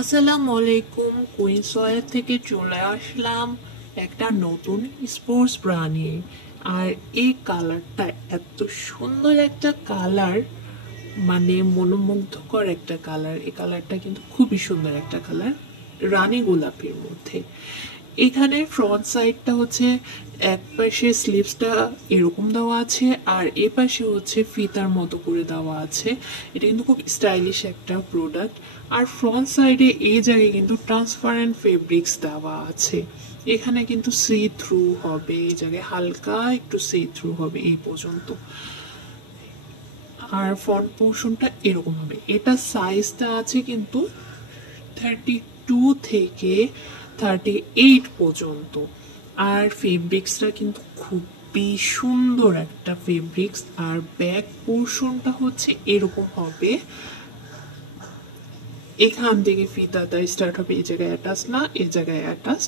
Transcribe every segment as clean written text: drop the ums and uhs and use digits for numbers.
আসসালামু আলাইকুম। কুইন্সওয়ার থেকে চলে আসলাম একটা নতুন স্পোর্টস ব্রা নিয়ে। আর এই কালারটা এত সুন্দর একটা কালার, মানে মনোমুগ্ধকর একটা কালার। এই কালারটা কিন্তু খুবই সুন্দর একটা কালার, রানী গোলাপির মধ্যে। এখানে ফ্রন্ট সাইডটা হচ্ছে এক পাশে স্লিভসটা এরকম দেওয়া আছে, আর এ পাশে হচ্ছে ফিতার মতো করে দেওয়া আছে। এটা কিন্তু খুব স্টাইলিশ একটা প্রোডাক্ট। আর ফ্রন্ট সাইডে এই জায়গায় কিন্তু ট্রান্সপারেন্ট ফেব্রিক্স দেওয়া আছে। এখানে কিন্তু সি থ্রু হবে, এই জায়গায় হালকা একটু সি থ্রু হবে এই পর্যন্ত। আর ফ্রন্ট পোর্শনটা এরকম হবে। এটা সাইজটা আছে কিন্তু 32 থেকে 38 পর্যন্ত। আর ফেব্রিক্সটা কিন্তু খুবই সুন্দর একটা ফেব্রিক্স। আর ব্যাক পোর্শনটা হচ্ছে এরকম হবে, এখান থেকে ফিতাটা স্টার্ট হবে, এই জায়গায় অ্যাটাচ না, এই জায়গায় অ্যাটাচ,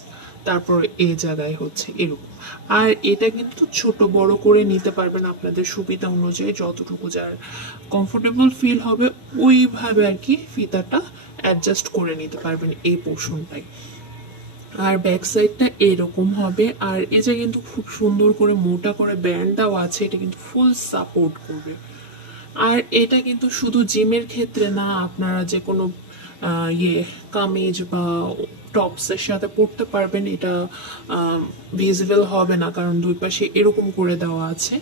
তারপর এই জায়গায় হচ্ছে এরকম। আর এটা কিন্তু ছোট বড় করে নিতে পারবেন আপনাদের সুবিধা অনুযায়ী, যতটুকু যার কমফোর্টেবল ফিল হবে ওইভাবে আর কি ফিতাটা অ্যাডজাস্ট করে নিতে পারবেন এই পোর্শনটাই। আর ব্যাক সাইডটা এরকম হবে। আর এই যে কিন্তু খুব সুন্দর করে মোটা করে ব্যান্ড দেওয়া আছে, এটা কিন্তু ফুল সাপোর্ট করবে। আর এটা কিন্তু শুধু জিমের ক্ষেত্রে না, আপনারা যে কোনো কামিজ বা টপসের সাথে পরতে পারবেন। এটা ভিজিবল হবে না, কারণ দুই পাশে এরকম করে দেওয়া আছে।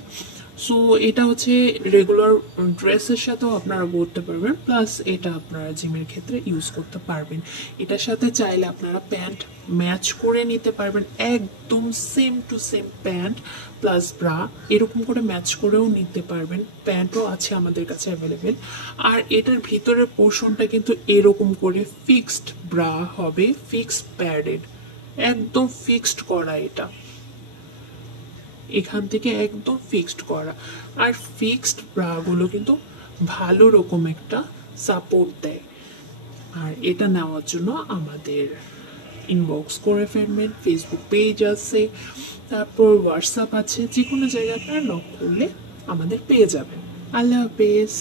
সো এটা হচ্ছে রেগুলার ড্রেসের সাথেও আপনারা পরতে পারবেন, প্লাস এটা আপনারা জিমের ক্ষেত্রে ইউজ করতে পারবেন। এটার সাথে চাইলে আপনারা প্যান্ট ম্যাচ করে নিতে পারবেন, একদম same to same pant plus bra এরকম করে ম্যাচ করেও নিতে পারবেন। প্যান্টও আছে আমাদের কাছে অ্যাভেলেবেল। আর এটার ভিতরের পোর্শনটা কিন্তু এরকম করে ফিক্সড ব্রা হবে, ফিক্সড প্যাডেড, একদম ফিক্সড করা। এটা এখান থেকে একদম ফিক্সড করা। আর ফিক্সড ব্রাগুলো কিন্তু ভালো রকম একটা সাপোর্ট দেয়। আর এটা নেওয়ার জন্য আমাদের ইনবক্স করে ফেলবেন, ফেসবুক পেজ আছে, তারপর হোয়াটসঅ্যাপ আছে, যে কোনো জায়গায় আপনারা নক করলে আমাদের পেয়ে যাবেন। আল্লাহ হাফেজ।